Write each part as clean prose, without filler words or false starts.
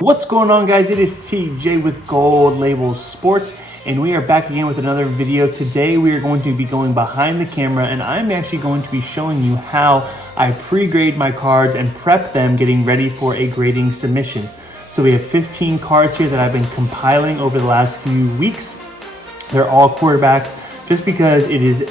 What's going on, guys? It is TJ with Gold Label Sports, and we are back again with another video. Today we are going to be going behind the camera, and I'm actually going to be showing you how I pre-grade my cards and prep them getting ready for a grading submission. So we have 15 cards here that I've been compiling over the last few weeks. They're all quarterbacks just because it is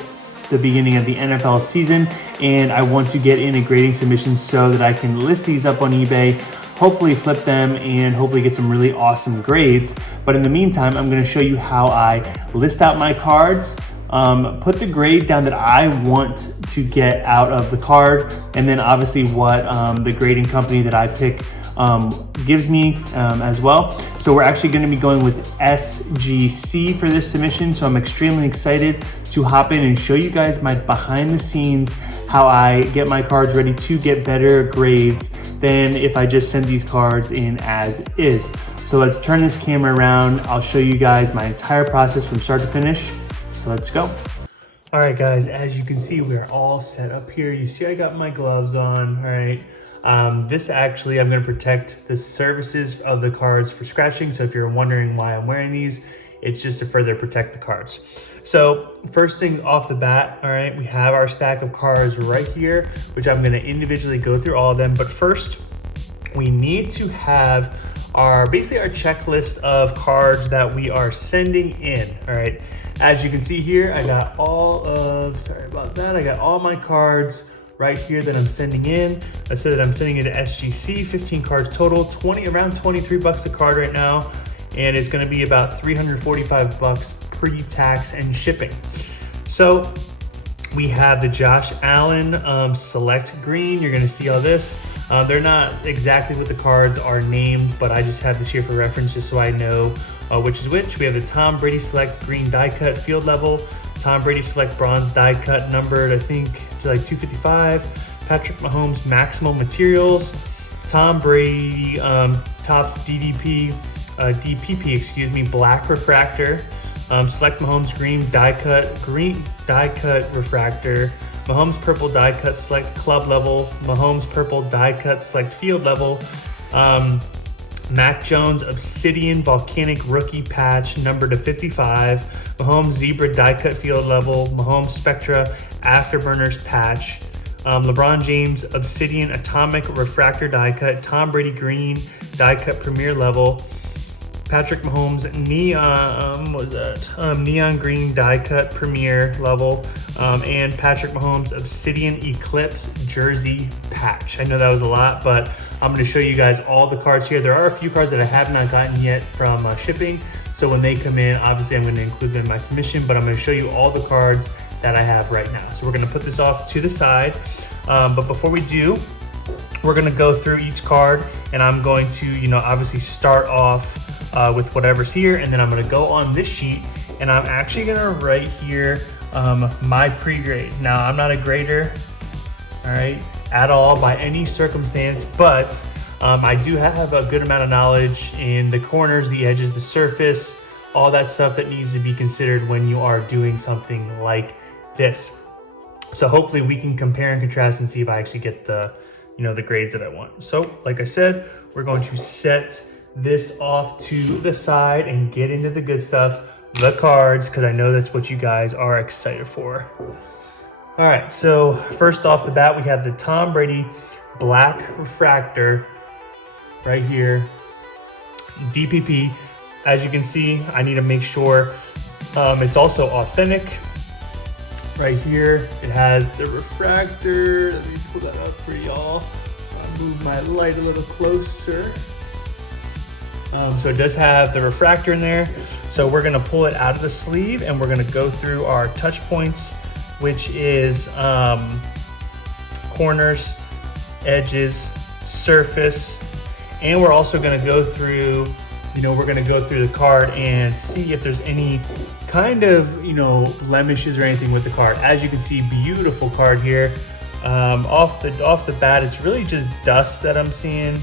the beginning of the NFL season and I want to get in a grading submission so that I can list these up on eBay, hopefully flip them, and hopefully get some really awesome grades. But in the meantime, I'm going to show you how I list out my cards, put the grade down that I want to get out of the card, and then obviously what the grading company that I pick gives me as well. So we're actually going to be going with SGC for this submission. So I'm extremely excited to hop in and show you guys my behind the scenes, how I get my cards ready to get better grades than if I just send these cards in as is. So let's turn this camera around. I'll show you guys my entire process from start to finish. So let's go. All right, guys, as you can see, we are all set up here. You see I got my gloves on, all right? This actually, I'm gonna protect the surfaces of the cards for scratching. So if you're wondering why I'm wearing these, it's just to further protect the cards. So first thing off the bat, all right, we have our stack of cards right here, which I'm gonna individually go through all of them. But first, we need to have basically our checklist of cards that we are sending in, all right? As you can see here, I got sorry about that, I got all my cards right here that I'm sending in. I said that I'm sending it to SGC, 15 cards total, around 23 bucks a card right now. And it's gonna be about 345 bucks pre-tax and shipping. So we have the Josh Allen Select Green. You're gonna see all this. They're not exactly what the cards are named, but I just have this here for reference just so I know which is which. We have the Tom Brady Select Green die cut field level, Tom Brady Select Bronze die cut numbered, I think, to like 255, Patrick Mahomes Maximal Materials, Tom Brady Topps DPP, Black Refractor, Select Mahomes Green die cut refractor, Mahomes Purple die cut select club level, Mahomes Purple die cut select field level, Mac Jones Obsidian Volcanic Rookie Patch numbered to 55, Mahomes Zebra die cut field level, Mahomes Spectra Afterburners Patch, LeBron James Obsidian Atomic Refractor die cut, Tom Brady Green die cut Premier level, Patrick Mahomes Neon Green die cut Premier level, and Patrick Mahomes Obsidian Eclipse Jersey Patch. I know that was a lot, but I'm going to show you guys all the cards here. There are a few cards that I have not gotten yet from shipping, so when they come in, obviously I'm going to include them in my submission, but I'm going to show you all the cards that I have right now. So we're going to put this off to the side, but before we do, we're going to go through each card, and I'm going to, obviously start off with whatever's here, and then I'm going to go on this sheet, and I'm actually going to write here my pre-grade. Now, I'm not a grader, all right, at all by any circumstance, but I do have a good amount of knowledge in the corners, the edges, the surface, all that stuff that needs to be considered when you are doing something like this. So hopefully we can compare and contrast and see if I actually get the grades that I want. So like I said, we're going to set this off to the side and get into the good stuff, the cards, because I know that's what you guys are excited for. All right, so first off the bat, we have the Tom Brady Black Refractor right here, DPP. As you can see, I need to make sure it's also authentic. Right here, it has the refractor. Let me pull that up for y'all. I'll move my light a little closer. So it does have the refractor in there. So we're gonna pull it out of the sleeve and we're gonna go through our touch points, which is corners, edges, surface, and we're also gonna go through, the card and see if there's any kind of, blemishes or anything with the card. As you can see, beautiful card here. Off the bat, it's really just dust that I'm seeing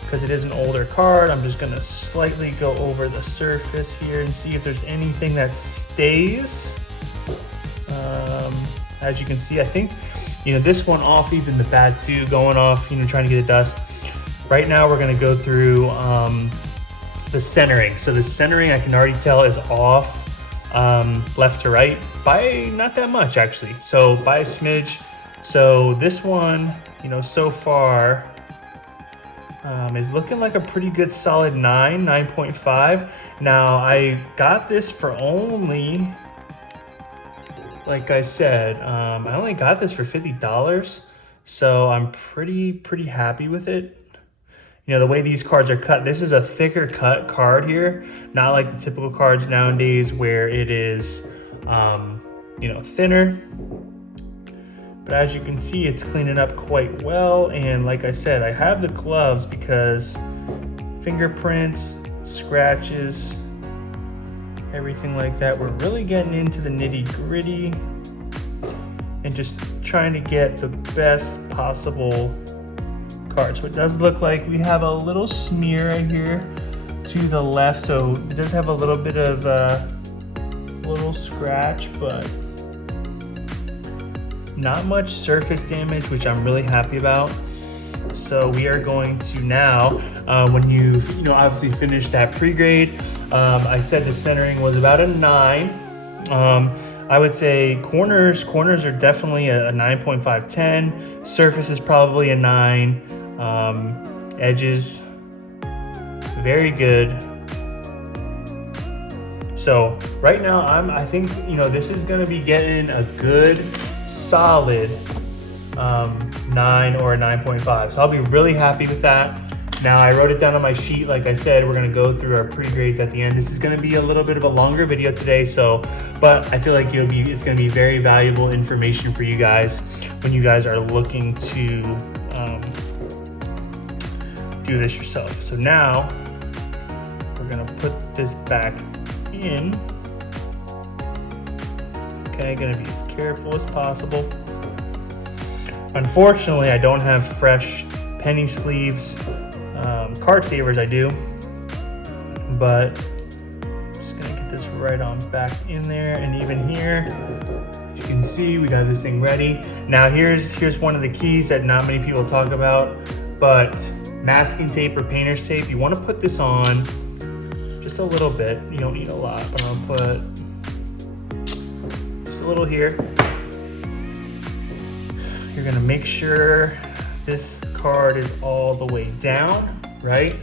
because it is an older card. I'm just gonna slightly go over the surface here and see if there's anything that stays. As you can see, I think, this one off even the bat too, going off, trying to get the dust. right now we're gonna go through the centering. So the centering I can already tell is off left to right by not that much actually. So by a smidge. So this one, you know, so far is looking like a pretty good solid 9.5. Now I got this for only, like I said, I only got this for $50. So I'm pretty happy with it. You know, the way these cards are cut, this is a thicker cut card here, not like the typical cards nowadays where it is, you know, thinner. But as you can see, it's cleaning up quite well. And like I said, I have the gloves because fingerprints, scratches, everything like that. We're really getting into the nitty-gritty and just trying to get the best possible card. So it does look like we have a little smear right here to the left. So it does have a little bit of little scratch, but not much surface damage, which I'm really happy about. So we are going to now, when you know, obviously finish that pre-grade, I said the centering was about a 9. I would say corners are definitely a 9.5, 10. Surface is probably a 9. Edges, very good. So right now, I think, you know, this is gonna be getting a good solid 9 or a 9.5. So I'll be really happy with that. Now I wrote it down on my sheet. Like I said, we're gonna go through our pre-grades at the end. This is gonna be a little bit of a longer video today, so, but I feel like it's gonna be very valuable information for you guys when you guys are looking to do this yourself. So now we're gonna put this back in. Okay, gonna be as careful as possible. Unfortunately, I don't have fresh penny sleeves. Card savers I do, but I'm just gonna get this right on back in there. And even here, as you can see, we got this thing ready. Now here's one of the keys that not many people talk about, but masking tape or painter's tape, you want to put this on just a little bit. You don't need a lot, but I'll put just a little here. You're gonna make sure this card is all the way down, right?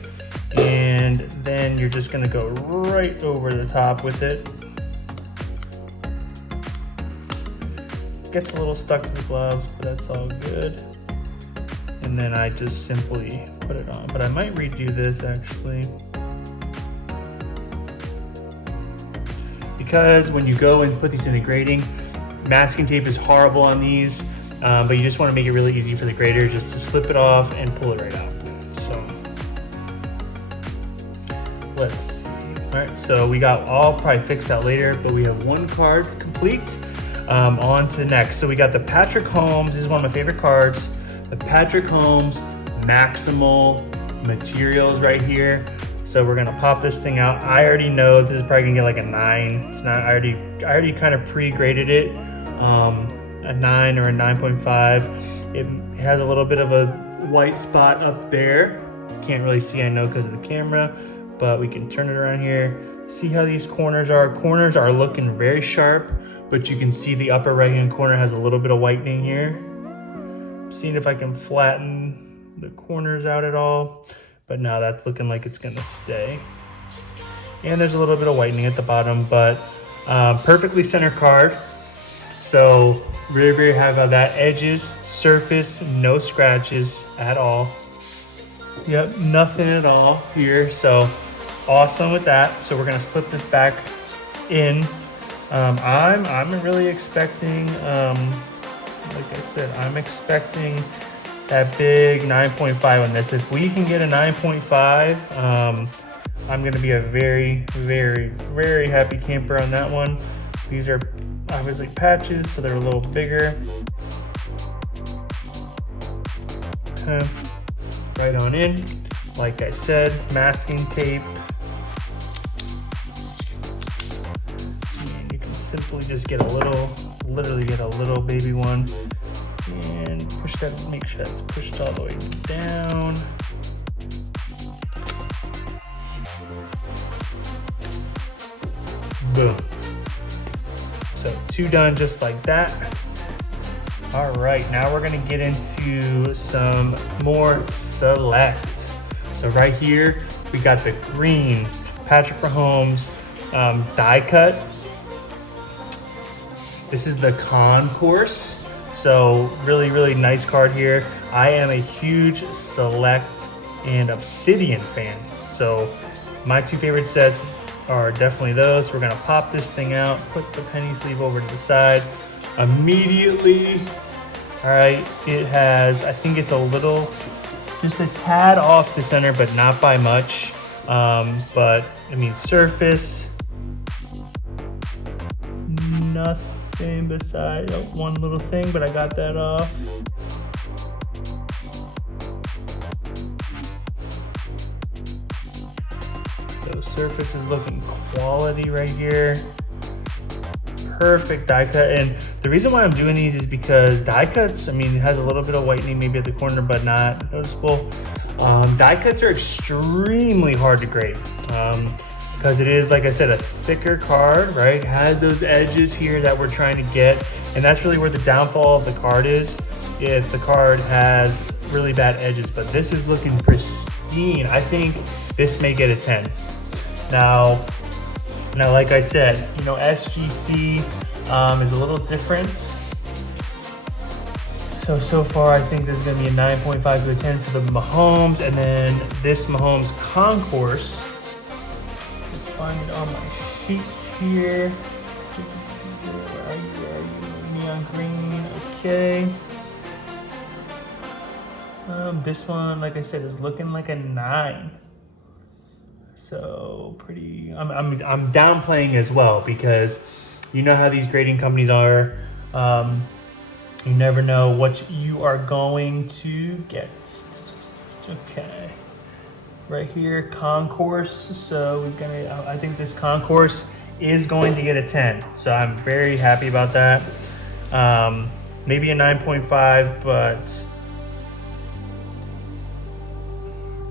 And then you're just gonna go right over the top with it. Gets a little stuck to the gloves, but that's all good. And then I just simply put it on. But I might redo this actually, because when you go and put these in the grading, masking tape is horrible on these, but you just want to make it really easy for the grader just to slip it off and pull it right out. So let's see. All right, so we got all probably fixed out later, but we have one card complete. On to the next. So we got the Patrick Mahomes. This is one of my favorite cards. The Patrick Mahomes Maximal Materials right here. So we're gonna pop this thing out. I already know this is probably gonna get like a 9. It's not. I already kind of pre-graded it. A 9 or a 9.5. It has a little bit of a white spot up there. Can't really see, I know, because of the camera, but we can turn it around here. See how these corners are? Corners are looking very sharp, but you can see the upper right-hand corner has a little bit of whitening here. Seeing if I can flatten the corners out at all, but now that's looking like it's gonna stay. And there's a little bit of whitening at the bottom, but perfectly center card. So very happy about that. Edges, surface, no scratches at all. Yep, nothing at all here. So awesome with that. So we're gonna slip this back in. I'm really expecting, like I said, I'm expecting that big 9.5 on this. If we can get a 9.5, I'm gonna be a very happy camper on that one. These are obviously patches, so they're a little bigger. Okay. Right on in. Like I said, masking tape. And you can simply just get a little, literally get a little baby one. And push that, make sure that's pushed all the way down. Two done just like that. All right, now we're gonna get into some more select. So right here, we got the green Patrick Mahomes die cut. This is the concourse. So really, really nice card here. I am a huge select and obsidian fan. So my two favorite sets are definitely those. We're gonna pop this thing out, put the penny sleeve over to the side. Immediately, all right, it has, I think it's a little, just a tad off the center, but not by much. But I mean, surface, nothing besides one little thing, but I got that off. So surface is looking quality right here. Perfect die cut. And the reason why I'm doing these is because die cuts, I mean, it has a little bit of whitening maybe at the corner, but not noticeable. Die cuts are extremely hard to grade because it is, like I said, a thicker card, right? It has those edges here that we're trying to get. And that's really where the downfall of the card is, if the card has really bad edges. But this is looking pristine. I think this may get a 10. Now, like I said, you know, SGC is a little different. So far, I think this is gonna be a 9.5 to a 10 for the Mahomes, and then this Mahomes concourse. Let's find it on my sheet here. Where are you? Neon green, okay. This one, like I said, is looking like a 9. So pretty, I'm downplaying as well because you know how these grading companies are. You never know what you are going to get. Okay, right here, concourse. So we're gonna, I think this concourse is going to get a 10. So I'm very happy about that. Maybe a 9.5, but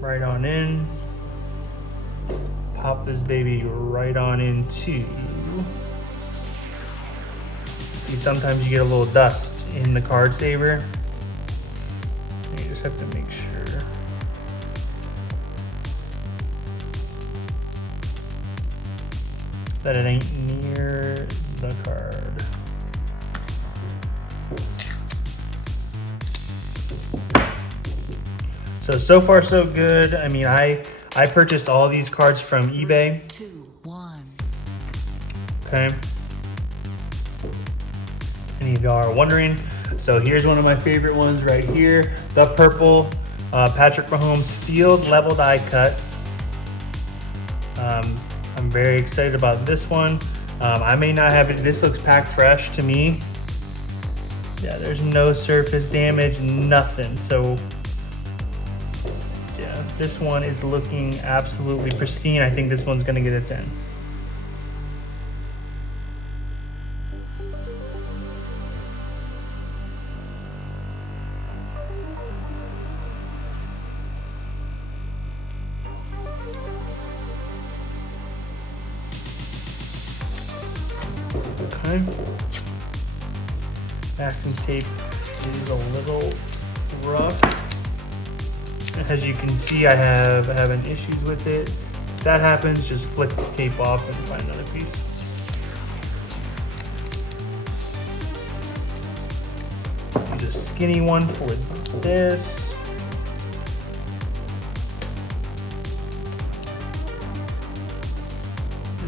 right on in. Pop this baby right on into. See, sometimes you get a little dust in the card saver. You just have to make sure. That it ain't near the card. So far so good. I mean, I purchased all these cards from eBay. 2, 1. Okay. Any of y'all are wondering. So here's one of my favorite ones right here. The purple Patrick Mahomes field level die cut. I'm very excited about this one. I may not have it. This looks packed fresh to me. Yeah, there's no surface damage, nothing. So yeah, this one is looking absolutely pristine. I think this one's gonna get a 10. Okay. Masking tape is a little rough. As you can see, I have having issues with it. If that happens, just flick the tape off and find another piece. Use a skinny one for this.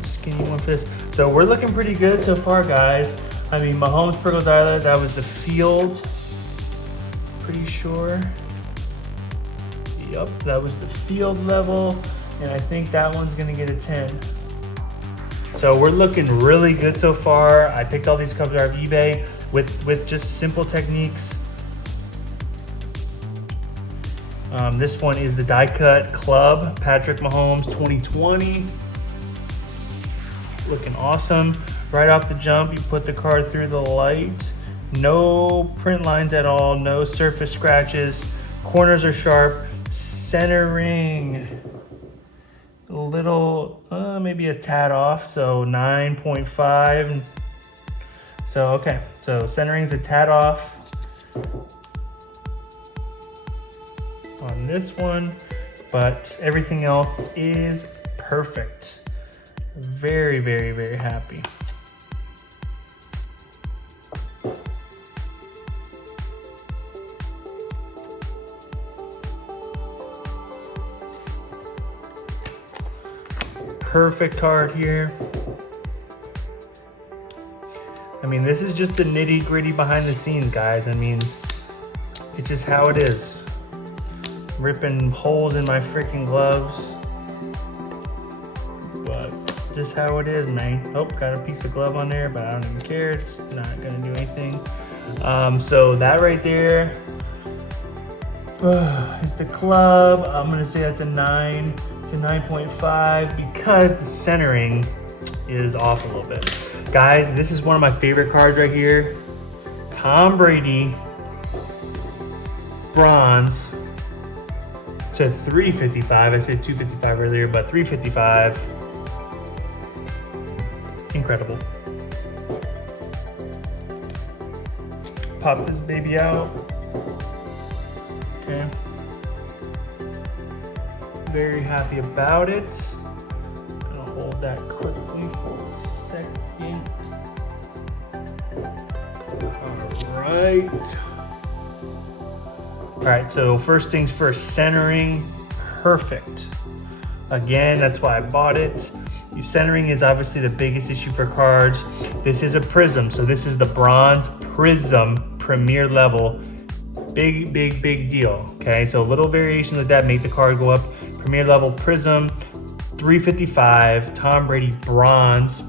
Skinny one for this. So we're looking pretty good so far, guys. I mean, Mahomes Purple Dialer, that was the field. Pretty sure. Yep, that was the field level. And I think that one's gonna get a 10. So we're looking really good so far. I picked all these cups out of eBay with just simple techniques. This one is the die cut club, Patrick Mahomes 2020. Looking awesome. Right off the jump, you put the card through the light. No print lines at all, no surface scratches. Corners are sharp. Centering, a little, maybe a tad off, so 9.5. So, okay, so centering's a tad off on this one, but everything else is perfect. Very, very, very happy. Perfect card here. I mean, this is just the nitty gritty behind the scenes, guys. I mean, it's just how it is. Ripping holes in my freaking gloves. But just how it is, man. Oh, got a piece of glove on there, but I don't even care. It's not gonna do anything. So that right there is the club. I'm gonna say that's a 9 to 9.5 because the centering is off a little bit. Guys, this is one of my favorite cards right here. Tom Brady, bronze to 355. I said 255 earlier, but 355. Incredible. Pop this baby out. Okay. Very happy about it. I'm gonna hold that quickly for a second. All right, so first things first, centering, perfect. Again, that's why I bought it. Centering is obviously the biggest issue for cards. This is a prism, so this is the bronze prism premier level. Big, big, big deal, okay? So little variations of that make the card go up. Premier level prism, 355, Tom Brady bronze.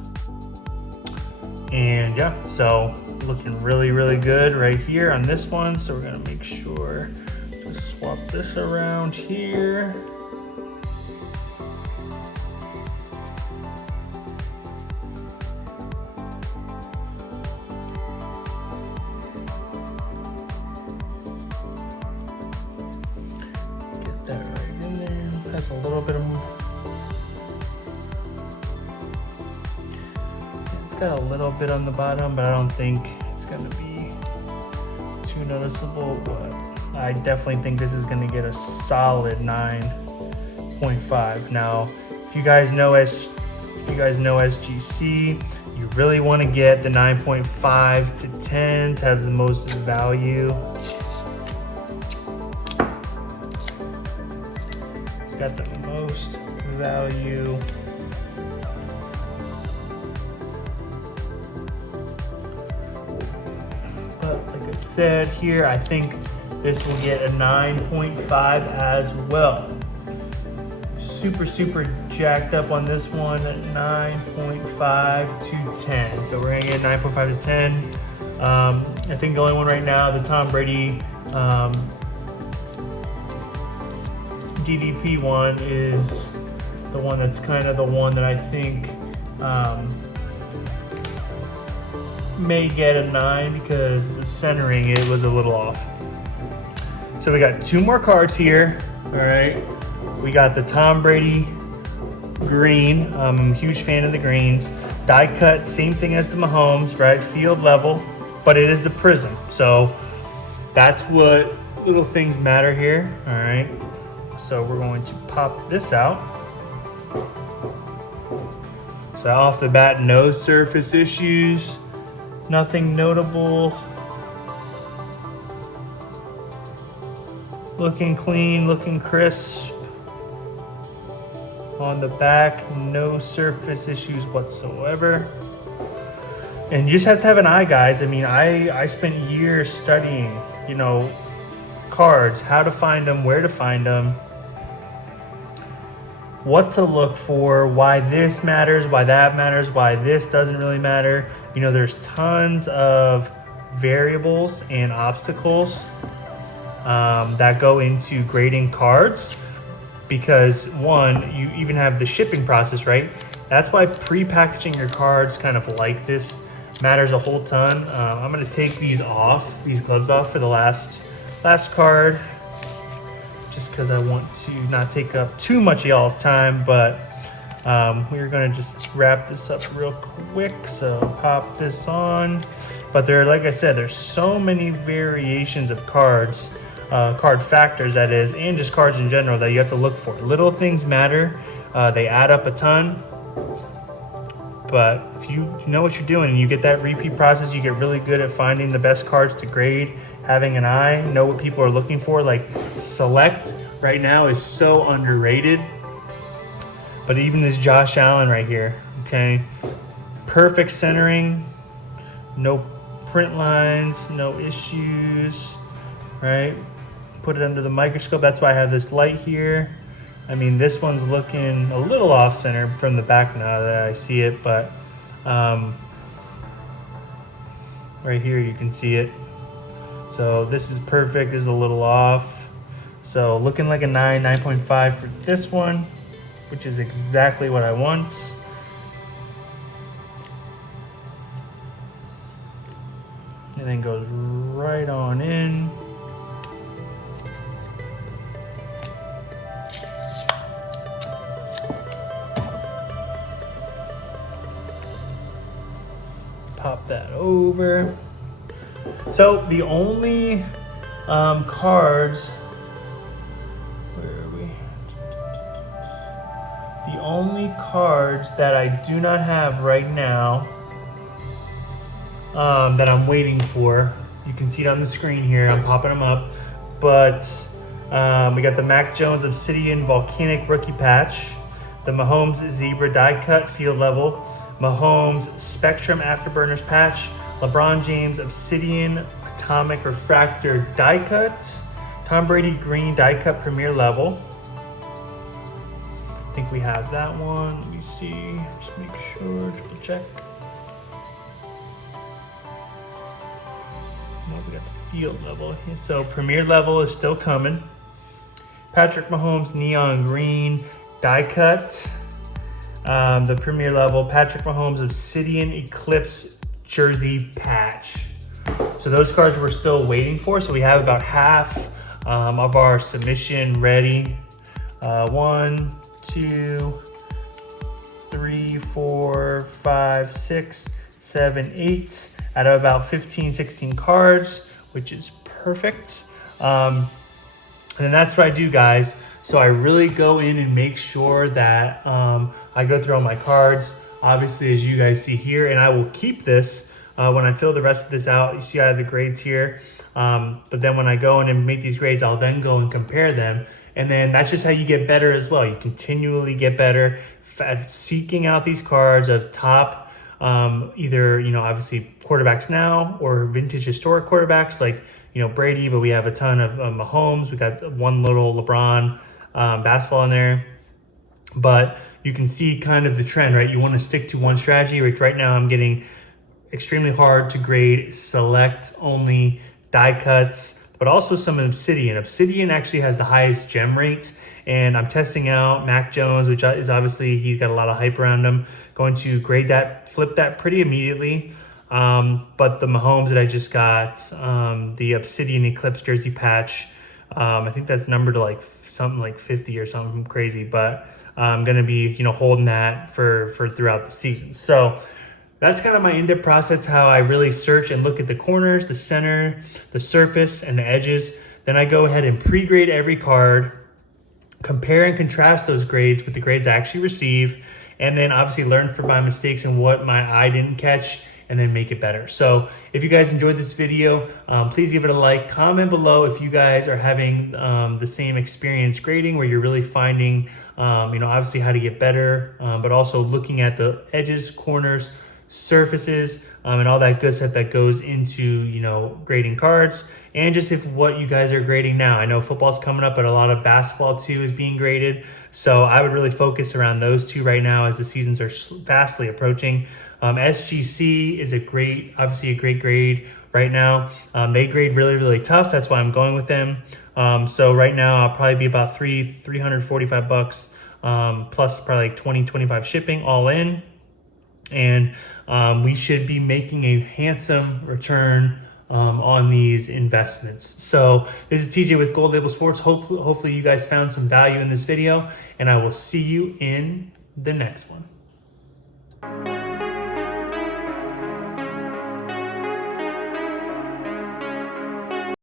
And yeah, so looking really, really good right here on this one. So we're gonna make sure to swap this around here. Get that right in there. That's a little bit of, got a little bit on the bottom, but I don't think it's gonna be too noticeable, but I definitely think this is gonna get a solid 9.5. Now, if you guys know SGC, you really want to get the 9.5s to 10s, have the most value. It's got the most value. Said here, I think this will get a 9.5 as well. Super, super jacked up on this one at 9.5 to 10. So we're gonna get 9.5 to 10. I think the only one right now, the Tom Brady DDP one, is the one that's kind of the one that I think may get a 9 because the centering, it was a little off. So we got two more cards here. All right, we got the Tom Brady green. I'm a huge fan of the greens. Die cut, same thing as the Mahomes, right? Field level, but it is the prism. So that's what little things matter here. All right, so we're going to pop this out. So off the bat, no surface issues. Nothing notable. Looking clean, looking crisp. On the back, no surface issues whatsoever. And you just have to have an eye, guys. I mean, I spent years studying, you know, cards, how to find them, where to find them, what to look for, why this matters, why that matters, why this doesn't really matter. You know, there's tons of variables and obstacles that go into grading cards because, one, you even have the shipping process, right? That's why pre-packaging your cards kind of like this matters a whole ton. I'm going to take these gloves off for the last card, just because I want to not take up too much of y'all's time, but We're gonna just wrap this up real quick. So pop this on. But there, like I said, there's so many variations of cards, card factors that is, and just cards in general that you have to look for. Little things matter. They add up a ton. But if you know what you're doing and you get that repeat process, you get really good at finding the best cards to grade, having an eye, know what people are looking for. Like Select right now is so underrated. But even this Josh Allen right here, okay? Perfect centering, no print lines, no issues, right? Put it under the microscope. That's why I have this light here. I mean, this one's looking a little off center from the back now that I see it, but right here you can see it. So this is perfect. This is a little off. So looking like a 9.5 for this one, which is exactly what I want. And then goes right on in. Pop that over. So the only cards, where are we? The only cards that I do not have right now that I'm waiting for, you can see it on the screen here, I'm popping them up, but we got the Mac Jones Obsidian Volcanic Rookie Patch, the Mahomes Zebra Die Cut Field Level, Mahomes Spectrum Afterburners Patch, LeBron James Obsidian Atomic Refractor Die Cut, Tom Brady Green Die Cut Premier Level. I think we have that one. Let me see. Just make sure, triple check. No, we got the field level here. So Premier Level is still coming. Patrick Mahomes Neon Green Die Cut. The Premier Level Patrick Mahomes Obsidian Eclipse Jersey Patch. So those cards we're still waiting for. So we have about half of our submission ready. 1, 2, 3, 4, 5, 6, 7, 8 out of about 15, 16 cards, which is perfect. And that's what I do, guys. So I really go in and make sure that I go through all my cards, obviously, as you guys see here, and I will keep this when I fill the rest of this out. You see I have the grades here, but then when I go in and make these grades, I'll then go and compare them. And then that's just how you get better as well. You continually get better at seeking out these cards of top, either, obviously quarterbacks now or vintage historic quarterbacks like, Brady, but we have a ton of Mahomes. We got one little LeBron basketball in there, but you can see kind of the trend, right? You want to stick to one strategy, which right now I'm getting extremely hard to grade select only die cuts, but also some Obsidian. Obsidian actually has the highest gem rates, and I'm testing out Mac Jones, which is obviously, he's got a lot of hype around him. Going to grade that, flip that pretty immediately. But the Mahomes that I just got, the Obsidian Eclipse Jersey Patch, I think that's numbered to like something like 50 or something crazy, but I'm going to be, holding that for throughout the season. So that's kind of my in-depth process, how I really search and look at the corners, the center, the surface, and the edges. Then I go ahead and pre-grade every card, compare and contrast those grades with the grades I actually receive, and then obviously learn from my mistakes and what my eye didn't catch, and then make it better. So if you guys enjoyed this video, please give it a like, comment below if you guys are having the same experience grading, where you're really finding, obviously how to get better, but also looking at the edges, corners, surfaces, and all that good stuff that goes into, grading cards, and just if what you guys are grading now. I know football's coming up, but a lot of basketball too is being graded. So I would really focus around those two right now as the seasons are fastly approaching. SGC is obviously a great grade right now. They grade really, really tough. That's why I'm going with them. So right now I'll probably be about $345 plus probably like 20-25 shipping all in. And we should be making a handsome return on these investments. So this is TJ with Gold Label Sports. Hopefully you guys found some value in this video, and I will see you in the next one.